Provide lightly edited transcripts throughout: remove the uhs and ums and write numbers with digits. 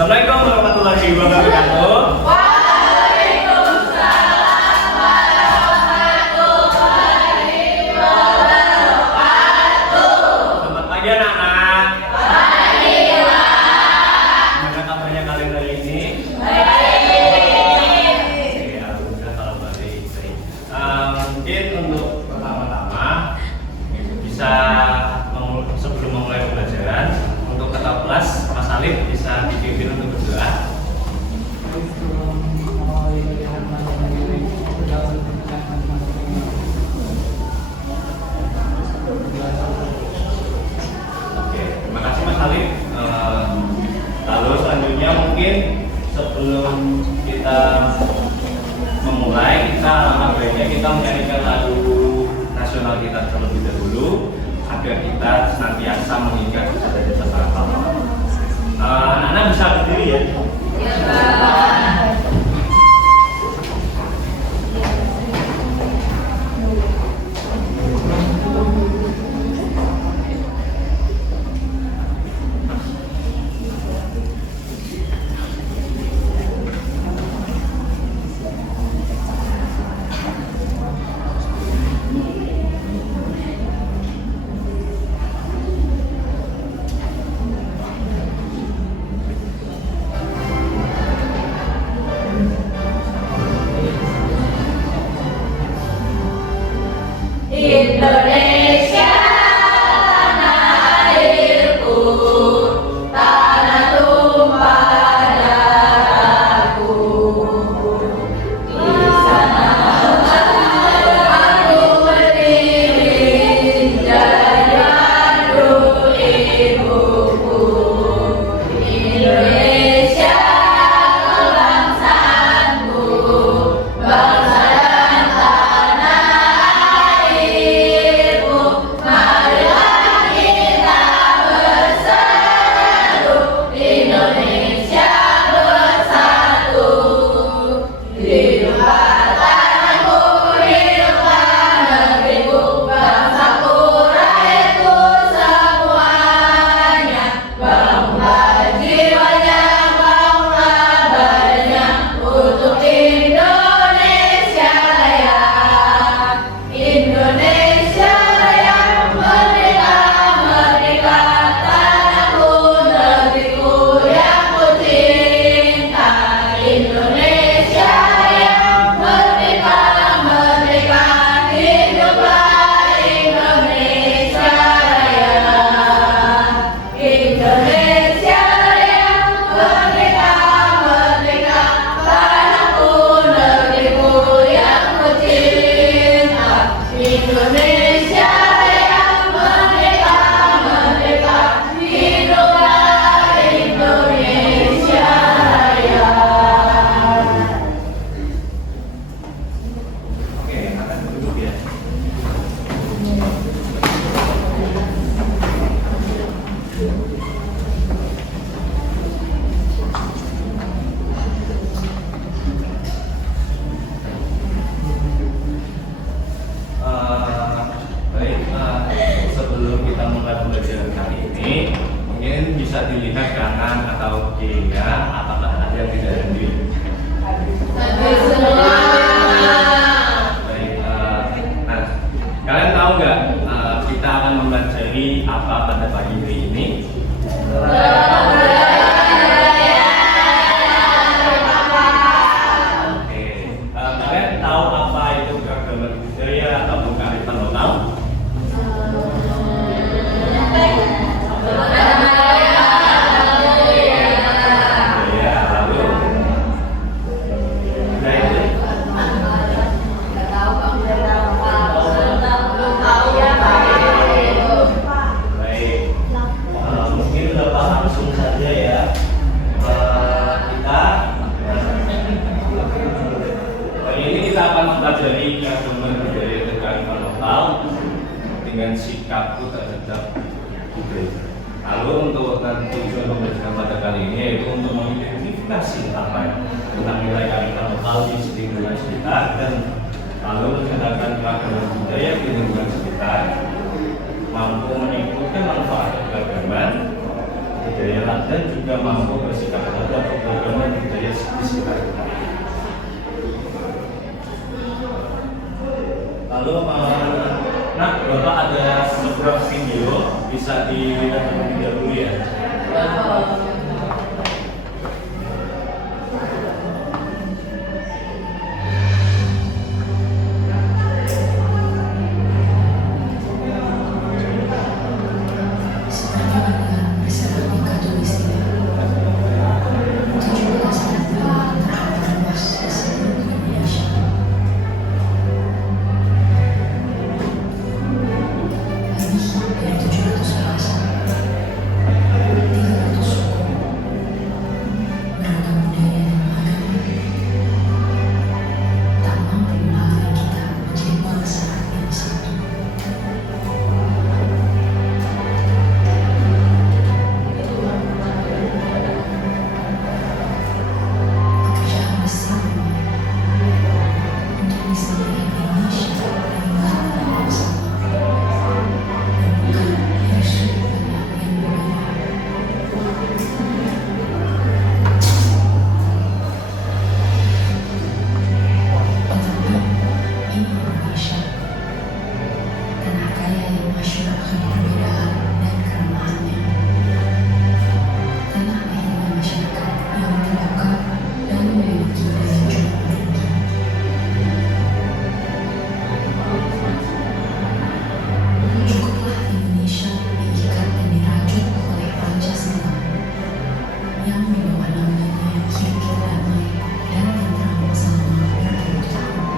Assalamualaikum warahmatullahi wabarakatuh. Waalaikumsalam warahmatullahi wabarakatuh. Selamat pagi anak-anak. Pagi, Pak. Gimana kabarnya kalian hari ini? Baik. Oke, alhamdulillah kalau baik. Mungkin untuk pertama-tama bisa sebelum memulai pembelajaran untuk ketua kelas Mas Alif bisa dipimpin untuk berdoa. Oke, terima kasih Mas Alif. Lalu selanjutnya mungkin sebelum kita memulai, alangkah baiknya kita menyanyikan lagu nasional kita terlebih dahulu agar kita senantiasa mengingat kepada jasa para pahlawan. Anak-anak bisa berdiri ya. Ya, Pak. Indonesia tanah airku, tanah tumpah darahku. Di sana aku berdiri jadi aduh ibuku. Indonesia kebangsaanku, bangsa dan tanah airku. Marilah kita berseru, Indonesia bersatu. Hiduplah tanahku, hiduplah negeriku, bangsaku, rakyatku semuanya. Bangunlah jiwanya, bangunlah badannya untuk Indonesia Raya. Indonesia Raya, merdeka, merdeka, tanahku, negeriku yang ku cinta. Indonesia Raya, merdeka, merdeka, hiduplah Indonesia Raya. Indonesia Raya, merdeka, merdeka, tanahku, negeriku yang ku cinta. Indonesia Raya, merdeka, merdeka, hiduplah Indonesia Raya. Oke, akan duduk ya. Baik, sebelum kita mulai pembelajaran kali ini, mungkin bisa dilihat kanan atau kiri ya, apakah ada yang tidak hadir. Hadir semua. Baik, nah, kalian tahu nggak kita akan mempelajari apa pada pagi hari ini? Oke, kalian tahu apa itu keragaman budaya atau kearifan lokal? Ya, lalu, nah itu. Baik, mungkin Bapak langsung saja ya. Kita hari ini kita akan mempelajari keragaman budaya dan kearifan lokal dengan sikapku terhadap budaya. Lalu untuk tujuan pembelajaran pada kali ini yaitu untuk mengidentifikasi apa tentang nilai kearifan lokal di lingkungan sekitar dan lalu mengenalkan keragaman budaya di lingkungan sekitar, mampu menimbulkan manfaat keberagaman budaya dan juga mampu bersikap terhadap membuka dan memiliki daya juang tinggi. Cukuplah Indonesia diikat dan dirajut oleh Pancasila yang di bawah naungannya hidup damai dan tentram selama berpuluh tahun.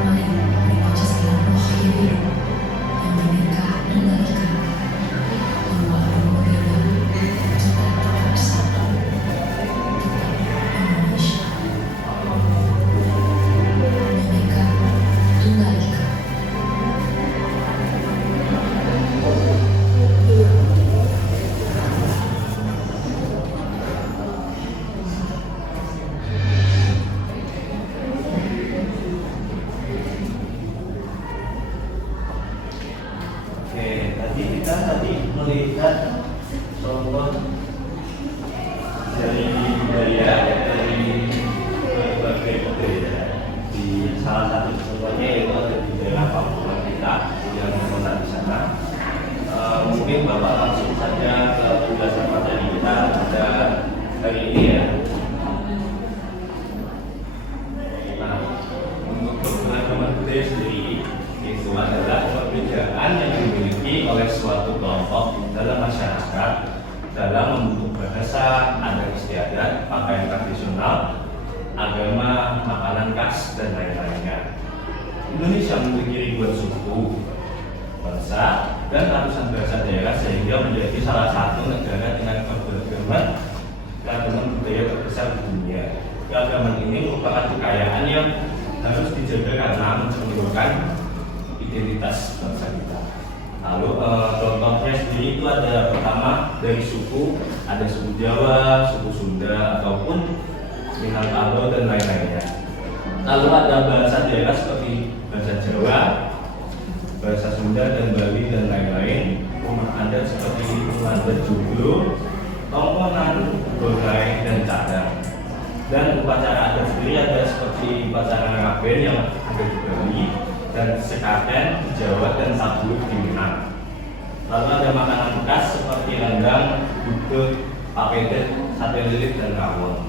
Mari beri Pancasila roh yang hidup, yang bineka tunggal ika, yang walaupun berbeda, kita tetap satu, tetap Indonesia. Bineka tunggal ika. Oke, kita melihat contoh dari budaya dari berbagai budaya. Di salah satu contohnya yaitu ada di daerah Papua kita yang terletak di sana. Mungkin Bapak langsung saja ke penjelasan materi kita pada hari ini ya. Nah, untuk pengalaman budaya sendiri itu adalah perbedaan yang dimiliki oleh suatu kelompok dalam masyarakat dalam membentuk bahasa, adat istiadat, pakaian tradisional, agama, makanan khas, dan lain-lainnya. Indonesia memiliki ribuan suku, bangsa, dan ratusan bahasa daerah sehingga menjadi salah satu negara dengan keragaman budaya terbesar di dunia. Keragaman ini merupakan kekayaan yang harus dijaga karena mencerminkan identitas bangsa kita. Lalu contohnya sendiri itu ada pertama dari suku, ada suku Jawa, suku Sunda, ataupun Minangkabau dan lain-lainnya. Lalu ada bahasa daerah seperti bahasa Jawa, bahasa Sunda dan Bali dan lain-lain. Rumah adat seperti adat Joglo, Tongkonan, Borai, dan Cadang. Dan upacara adat sendiri ada seperti upacara Ngaben yang ada di Bali, dan Sekaten di Jawa, dan Sabuluk di Minang. Lalu ada makanan khas seperti rendang, gudeg, pakedet, sate lilit, dan rawon.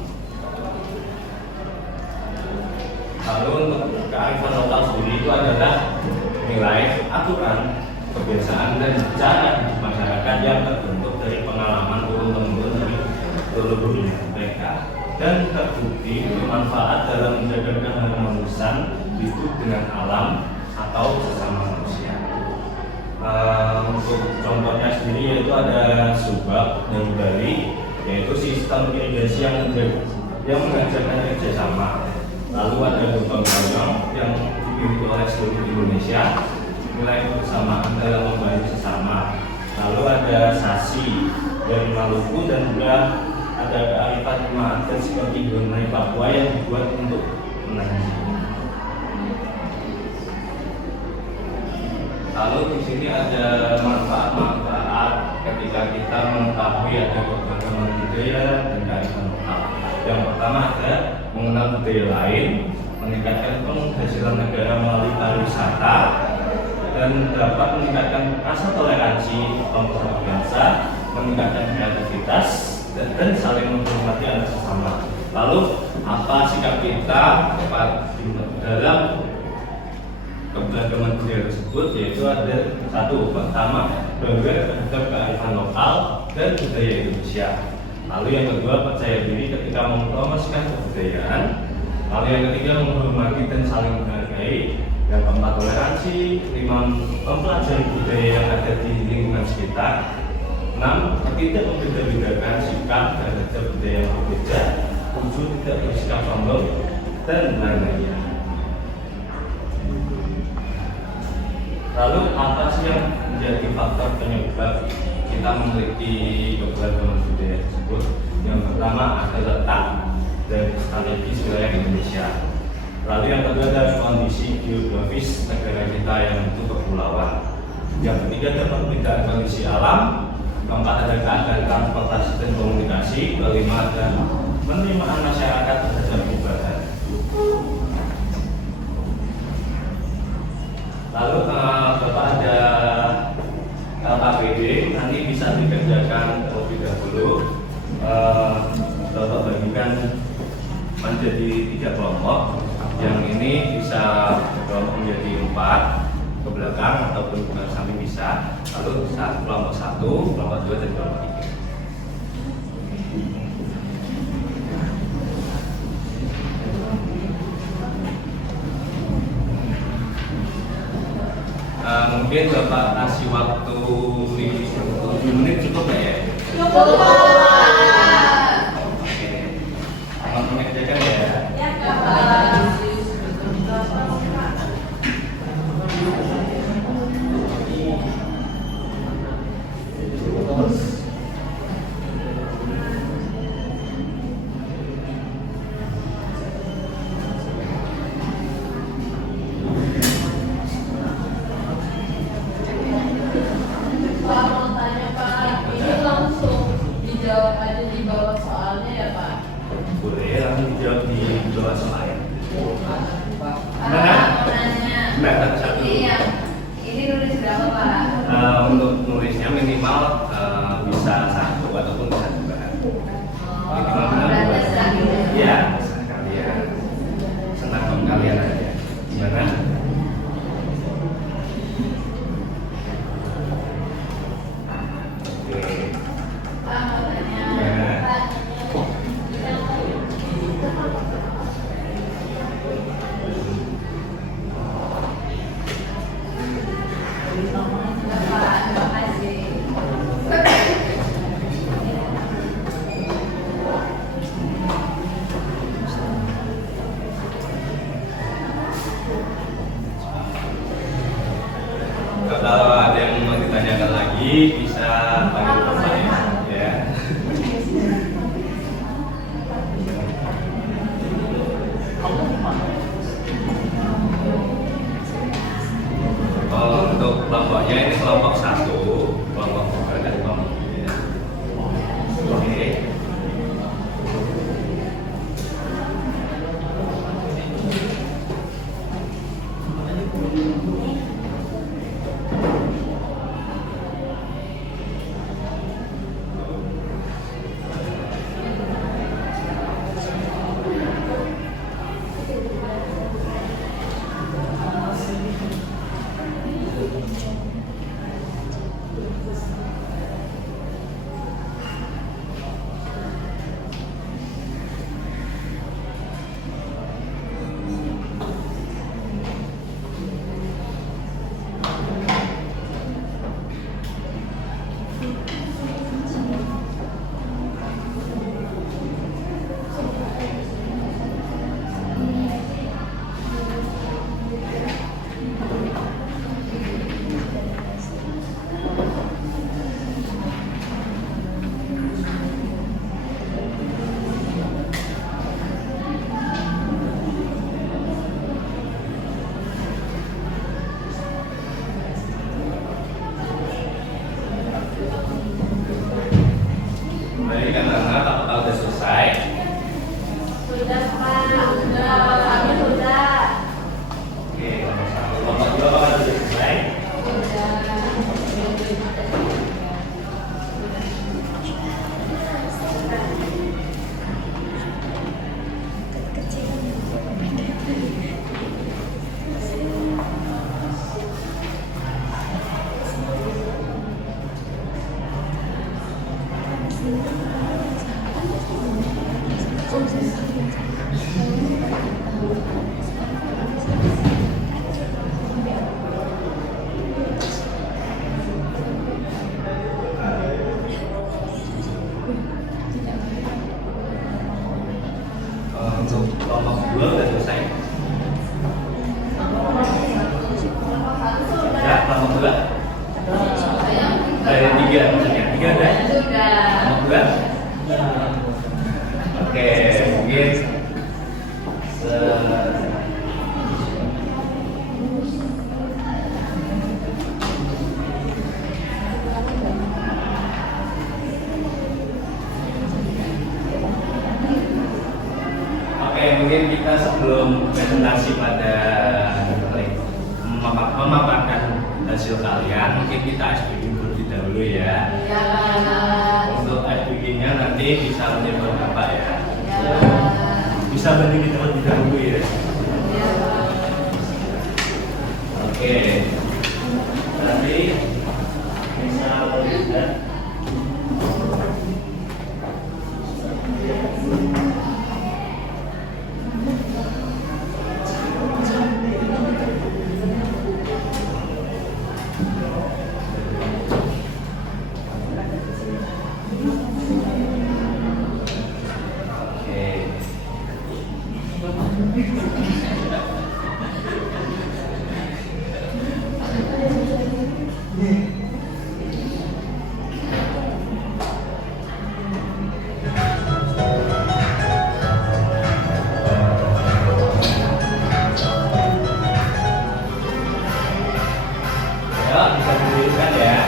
Lalu untuk kearifan lokal sendiri itu adalah nilai, aturan, kebiasaan, dan cara hidup masyarakat yang terbentuk dari pengalaman turun-temurun dari leluhur mereka dan terbukti bermanfaat dalam menjaga keharmonisan hidup dengan alam atau sesama manusia. Untuk contohnya sendiri yaitu ada Subak dari Bali, yaitu sistem irigasi yang mengajarkan kerjasama. Lalu ada gotong royong yang dimiliki oleh seluruh Indonesia, nilai kebersamaan dalam membantu sesama. Lalu ada Sasi dari Maluku, dan juga ada kearifan rumah adat seperti Gunai Papua yang dibuat untuk menangi. Lalu di sini ada manfaat-manfaat ketika kita mengetahui ada keberagaman budaya dan kearifan lokal. Yang pertama ada mengenal budaya lain, meningkatkan penghasilan negara melalui pariwisata, dan dapat meningkatkan rasa toleransi kelompok bangsa, meningkatkan kreativitas, dan saling menghormati antar sesama. Lalu apa sikap kita dalam keberagaman budaya tersebut? Yaitu ada satu, pertama bangga terhadap kearifan lokal dan budaya Indonesia. Lalu yang kedua, percaya diri ketika mempromosikan kebudayaan. Lalu yang ketiga, menghormati dan saling menghargai. Yang keempat, toleransi. 5, mempelajari budaya yang ada di lingkungan sekitar. 6, tidak membeda-bedakan sikap terhadap budaya yang berbeda. 7, tidak bersikap sombong, dan lain-lainnya. Lalu apa sih yang menjadi faktor penyebab kita memiliki keberagaman budaya tersebut? Yang pertama ada letak dari strategis wilayah Indonesia. Lalu yang kedua ada kondisi geografis negara kita yang itu kepulauan. Yang ketiga ada perbedaan kondisi alam. Keempat ada keadaan transportasi dan komunikasi. Kelima ada penerimaan masyarakat terhadap perubahan. Lalu Bapak ada LKPD, nanti bisa dikerjakan terlebih dahulu. dulu. Bapak bagikan menjadi 3 kelompok. Yang ini bisa kelompok menjadi 4 ke belakang ataupun ke samping bisa. Lalu kelompok 1, kelompok 2, dan kelompok 3. Mungkin Bapak kasih waktu 7 menit cukup ya? Cukup, Pak. Oke. Teman-teman kerjakan ya. Ya, Pak. Pak, mau tanya, Pak. Ini langsung dijawab aja di bawah soalnya ya, Pak. Boleh langsung dijawab di bawah soalnya. Pak, Mana? mau nanya. Nah, satu. Ini nulis berapa, Pak? Untuk nulisnya minimal bisa 1 ataupun bisa 2. Minimal benar 2. Iya, terserah kalian. Senang kalian aja. Gimana? Oke. Pak, mau tanya. Ya. Pak, Bapak, terima kasih. Kalau ada yang mau ditanyakan lagi bisa panggil Bapak ya. Untuk kelompoknya ini kelompok 1, kelompok 2, dan kelompok 3. Oke. Baik, anak-anak, apakah sudah selesai? Sudah, Pak. Sudah, kami sudah. Oke, kelompok 2 apakah sudah selesai? Untuk kelompok 2 sudah selesai. Ya, kelompok 2. Ada 3 maksudnya. 3 ada? Sudah. Kelompok 2? Oke, mungkin mungkin kita sebelum presentasi pada memaparkan hasil kalian, mungkin kita SPG terlebih dahulu ya. Ya. Untuk SPG nanti bisa menelpon Bapak ya. Ya. Bisa bantu kita lebih dahulu ya. Ya. Oke. Nanti bisa lihat. Ya, bisa didirikan ya.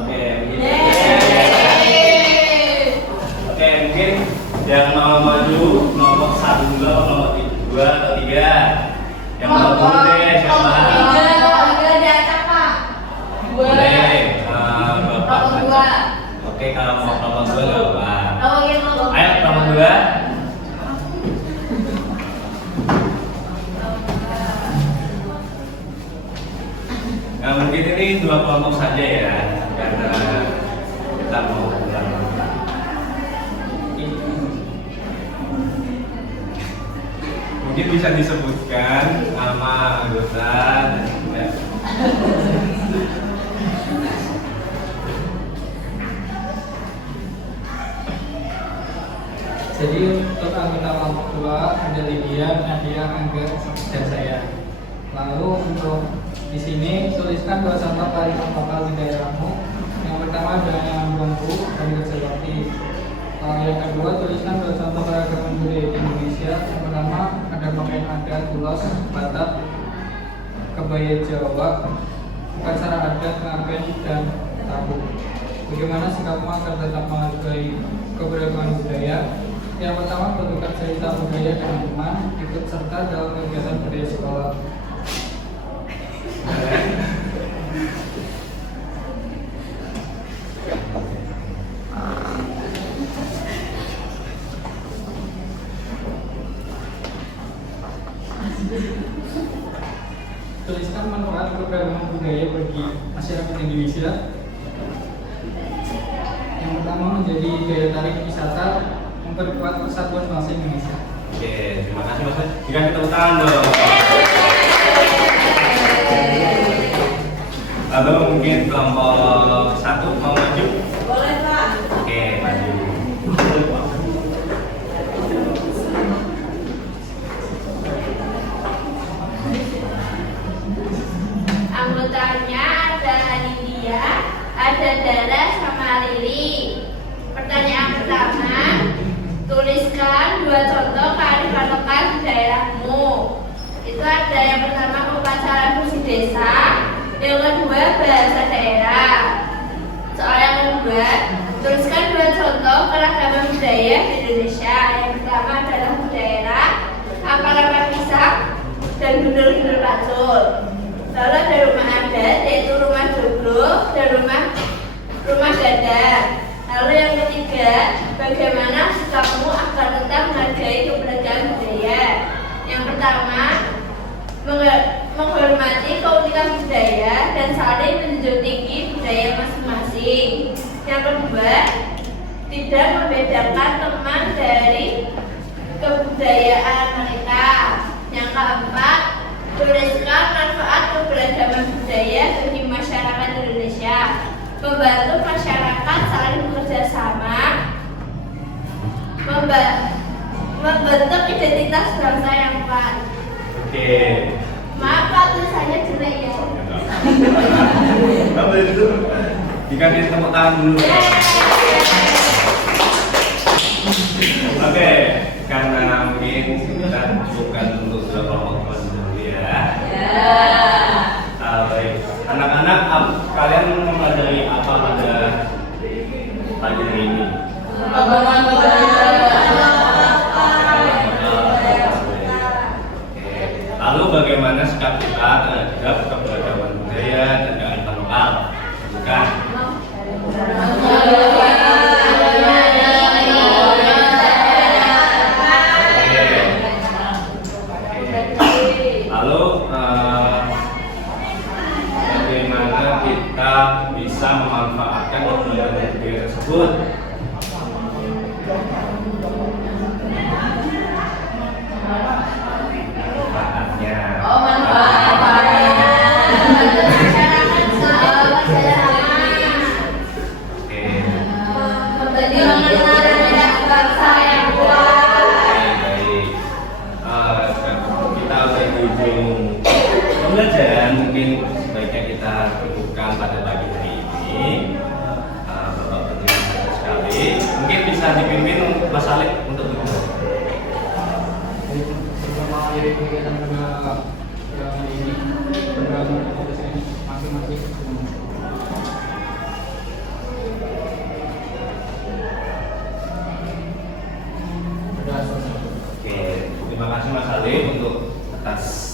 Oke, mungkin. Yeay. Oke, mungkin yang mau maju nomor 1 dulu atau nomor 2 atau 3? Yang mau dulu deh, siapa? Tiga diacak Pak. Dua. Boleh. Bapak. Nomor 2. Oke, kalau mau nomor 2 nggak apa. Ayo nomor 2. Nah, mungkin ini 2 kelompok saja ya, karena kita mau pulang. Mungkin bisa disebutkan nama anggota dan juga Jadi untuk anggota kelompok 2 ada Lydia, Nadia, Angga, dan saya. Lalu untuk di sini tuliskan 2 contoh kearifan lokal di daerahmu. Yang pertama adalah yang bambu dan kerja bakti. Lalu yang kedua tuliskan 2 contoh keragaman budaya di Indonesia. Yang pertama ada pakaian adat, ulos, Batak, kebaya Jawa, upacara adat, ngaben, dan tabu. Bagaimana sikapmu agar tetap menghargai keberagaman budaya? Yang pertama, bertukar cerita budaya dengan teman, ikut serta dalam kegiatan budaya sekolah. Tuliskan manfaat keberagaman budaya bagi masyarakat Indonesia. Yang pertama menjadi daya tarik wisata, memperkuat persatuan bangsa Indonesia. Oke, terima kasih Mas. Jika kita tangan dong. Lalu mungkin kelompok 1 mau maju. Boleh Pak. Oke, maju. Anggotanya ada Lydia, ada Dara sama Lili. Pertanyaan pertama, tuliskan 2 contoh kearifan lokal di daerahmu. Itu ada yang pertama upacara musik desa, yang kedua bahasa daerah. Soal yang kedua, tuliskan 2 contoh keragaman budaya di Indonesia. Yang pertama adalah daerah, apa-apa pisang, dan gundul-gundul pacul. Lalu ada rumah adat, yaitu rumah joglo dan rumah gadang. Lalu yang ketiga, bagaimana sikapmu agar tetap menghargai keberagaman budaya? Yang pertama, menghormati keunikan budaya dan saling menjunjung tinggi budaya masing-masing. Yang kedua, tidak membedakan teman dari kebudayaan mereka. Yang keempat, tuliskan manfaat keberagaman budaya bagi masyarakat Indonesia, membantu masyarakat saling bekerja sama, membentuk identitas bangsa yang kuat. Oke. Maaf Pak, tulisannya jelek ya. Apa itu? Dikasih tepuk tangan dulu. Oke, karena mungkin kita bukan untuk kelompok dulu ya. Baik, anak-anak, kalian mempelajari apa pada pagi hari ini? Lalu bagaimana sikap kita terhadap keberagaman budaya dan kearifan lokal? Bukan? Lalu bagaimana kita bisa memanfaatkan keberagaman budaya tersebut? Manfaatnya. Pembelajaran mungkin sebaiknya kita cukupkan pada pagi hari ini. Bapak terima kasih sekali. Mungkin bisa dipimpin Mas Alif untuk berbicara. Bersama dari kegiatan pada yang ini beragam kompetensi masing-masing. Oke, terima kasih Mas Alif untuk atas